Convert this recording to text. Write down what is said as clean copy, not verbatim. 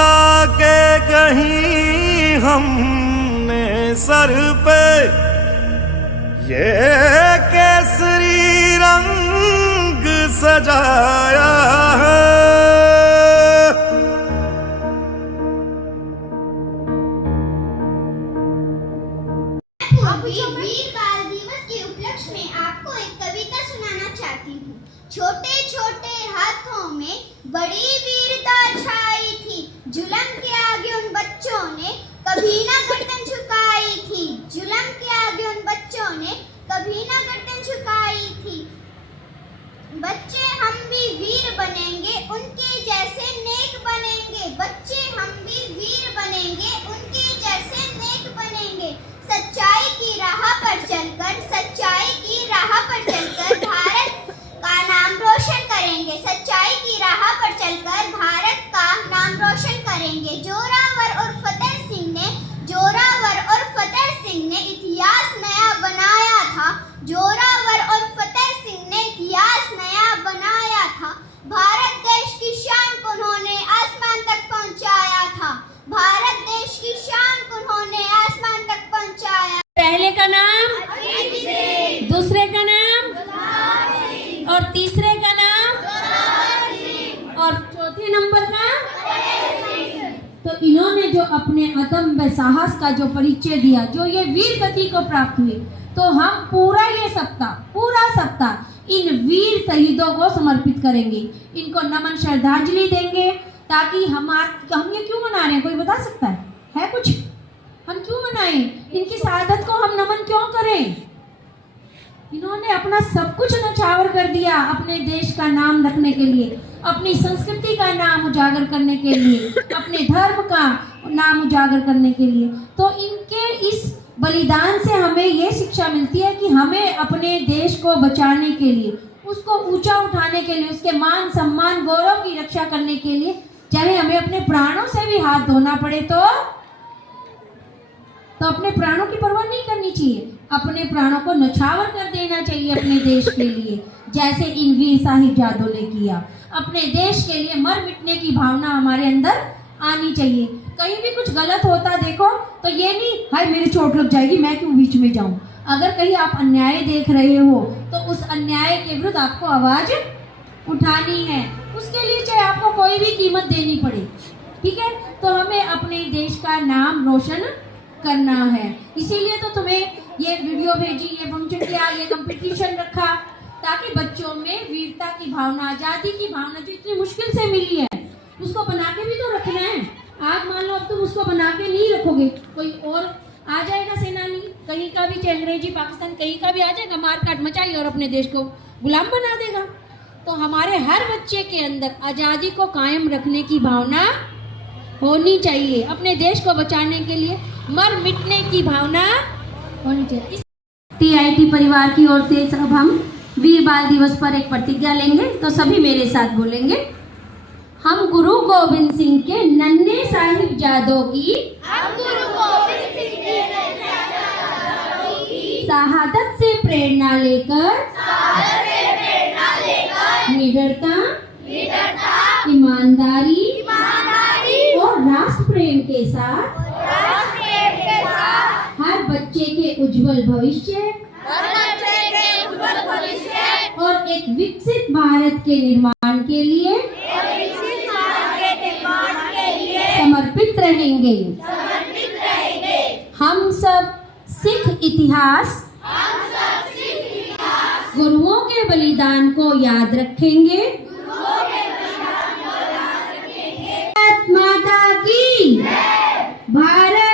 जाके कहीं हमने सर पे ये केसरी रंग सजाया है। वीर बाल दिवस के उपलक्ष्य में आपको एक कविता सुनाना चाहती हूँ। छोटे छोटे हाथों में बड़ी वीरता छाई थी, जुल्म के आगे उन बच्चों ने कभी ना गर्दन झुकाई थी। जुल्म के आगे उन बच्चों ने कभी ना गर्दन झुकाई थी। बच्चे हम भी वीर बनेंगे, उनके जैसे नेक बनेंगे। बच्चे हम भी वीर बनेंगे, उनके जैसे नेक बनेंगे। सच्चाई की राह पर चलकर, सच्चाई की राह पर चलकर भारत का नाम रोशन करेंगे। सच्चाई की राह पर चलकर भारत का नाम रोशन करेंगे। जोरावर और फतेह सिंह ने इतिहास नया बनाया था। जोरावर और फतेह सिंह ने इतिहास नया बनाया था। भारत देश की शान को उन्होंने आसमान तक पहुंचाया था। भारत देश की शान को उन्होंने आसमान तक पहुंचाया। पहले का नाम, दूसरे का नाम और तीसरे का नाम और चौथे नंबर का। तो इन्होंने जो अपने अदम्य साहस का जो परिचय दिया, जो ये वीर गति को प्राप्त हुए, तो हम पूरा सप्ताह इन वीर शहीदों को समर्पित करेंगे। इनको नमन श्रद्धांजलि देंगे, ताकि हम ये क्यों मना रहे हैं, कोई बता सकता है कुछ? हम क्यों मनाएं? इनकी शहादत को हम नमन क्यों करें? इन्होंने अपना सब कुछ न्यौछावर कर दिया अपने देश का नाम रखने के लिए, अपनी संस्कृति का नाम उजागर करने के लिए, अपने धर्म का नाम उजागर करने के लिए। तो इनके इस बलिदान से हमें ये शिक्षा मिलती है कि हमें अपने देश को बचाने के लिए, उसको ऊंचा उठाने के लिए, उसके मान सम्मान गौरव की रक्षा करने के लिए, चाहे हमें अपने प्राणों से भी हाथ धोना पड़े तो अपने प्राणों की परवाह नहीं करनी चाहिए। अपने प्राणों को न्यौछावर कर देना चाहिए अपने देश के लिए, जैसे इन वीर साहिबजादों ने किया। अपने देश के लिए मर मिटने की भावना हमारे अंदर आनी चाहिए। कहीं भी कुछ गलत होता देखो तो ये नहीं हाय मेरी चोट लग जाएगी, मैं क्यों बीच में जाऊं। अगर कहीं आप अन्याय देख रहे हो तो उस अन्याय के विरुद्ध आपको आवाज उठानी है, उसके लिए चाहे आपको कोई भी कीमत देनी पड़े, ठीक है। तो हमें अपने देश का नाम रोशन करना है। इसीलिए तो तुम्हें ये वीडियो भेजी, ये फंक्शन किया, ये कंपटीशन रखा, ताकि बच्चों में वीरता की भावना, आजादी की भावना जो इतनी मुश्किल से मिली है, उसको बना के भी तो रखना है। आज मान लो अब तुम उसको बना के नहीं रखोगे, कोई और आ जाएगा सेनानी, कहीं का भी, चाहे अंग्रेजी पाकिस्तान कहीं का भी आ जाएगा, मार काट मचाई और अपने देश को गुलाम बना देगा। तो हमारे हर बच्चे के अंदर आज़ादी को कायम रखने की भावना होनी चाहिए, अपने देश को बचाने के लिए मर मिटने की भावना होनी चाहिए। इस TIT परिवार की ओर से अब हम वीर बाल दिवस पर एक प्रतिज्ञा लेंगे, तो सभी मेरे साथ बोलेंगे। हम गुरु गोविंद सिंह के नन्हे साहिबजादों की शहादत से प्रेरणा लेकर निडरता, ईमानदारी और राष्ट्र प्रेम के साथ हर बच्चे के उज्जवल भविष्य और एक विकसित भारत के निर्माण के लिए समर्पित रहेंगे। हम सब सिख इतिहास गुरुओं के बलिदान को याद रखेंगे। भारत माता की, भारत